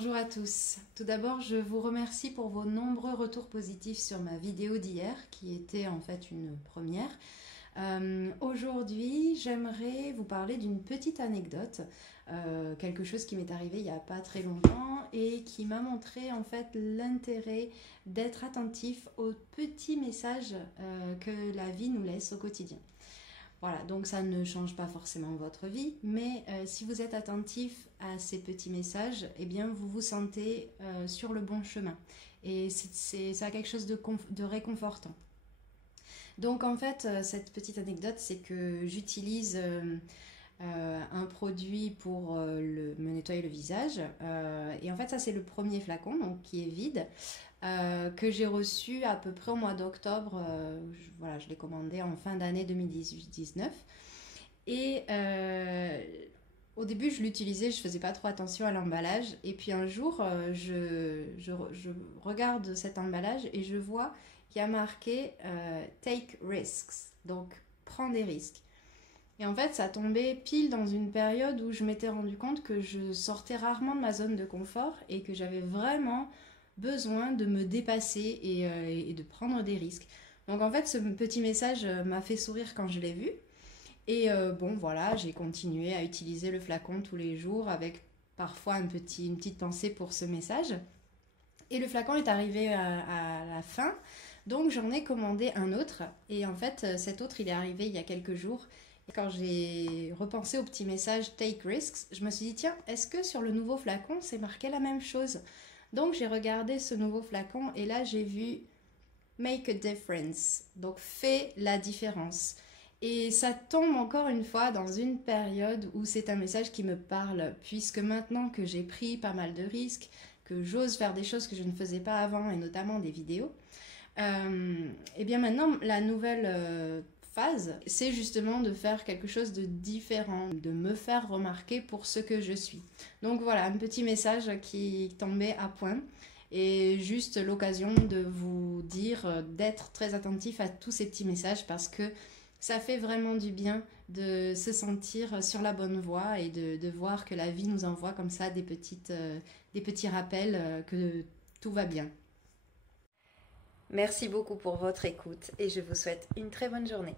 Bonjour à tous. Tout d'abord, je vous remercie pour vos nombreux retours positifs sur ma vidéo d'hier, qui était en fait une première. Aujourd'hui, j'aimerais vous parler d'une petite anecdote, quelque chose qui m'est arrivé il n'y a pas très longtemps et qui m'a montré en fait l'intérêt d'être attentif aux petits messages que la vie nous laisse au quotidien. Voilà, donc ça ne change pas forcément votre vie, mais si vous êtes attentif à ces petits messages, eh bien vous vous sentez sur le bon chemin. Et ça a quelque chose de réconfortant. Donc en fait, cette petite anecdote, c'est que j'utilise un produit pour me nettoyer le visage. Et en fait, ça c'est le premier flacon, donc qui est vide. Que j'ai reçu à peu près au mois d'octobre. Voilà, je l'ai commandé en fin d'année 2018-19. Et au début, je l'utilisais, je faisais pas trop attention à l'emballage. Et puis un jour, je regarde cet emballage et je vois qu'il y a marqué Take risks, donc prends des risques. Et en fait, ça tombait pile dans une période où je m'étais rendu compte que je sortais rarement de ma zone de confort et que j'avais vraiment besoin de me dépasser et de prendre des risques. Donc en fait, ce petit message m'a fait sourire quand je l'ai vu. Et bon, voilà, j'ai continué à utiliser le flacon tous les jours avec parfois une petite pensée pour ce message. Et le flacon est arrivé à la fin, donc j'en ai commandé un autre. Et en fait, cet autre, il est arrivé il y a quelques jours. Et quand j'ai repensé au petit message Take Risks, je me suis dit, tiens, est-ce que sur le nouveau flacon, c'est marqué la même chose ? Donc j'ai regardé ce nouveau flacon et là j'ai vu Make a difference, donc fais la différence. Et ça tombe encore une fois dans une période où c'est un message qui me parle, puisque maintenant que j'ai pris pas mal de risques, que j'ose faire des choses que je ne faisais pas avant, et notamment des vidéos, et bien maintenant la nouvelle phase, c'est justement de faire quelque chose de différent, de me faire remarquer pour ce que je suis. Donc voilà, un petit message qui tombait à point et juste l'occasion de vous dire d'être très attentif à tous ces petits messages parce que ça fait vraiment du bien de se sentir sur la bonne voie et de voir que la vie nous envoie comme ça des petits rappels que tout va bien. Merci beaucoup pour votre écoute et je vous souhaite une très bonne journée.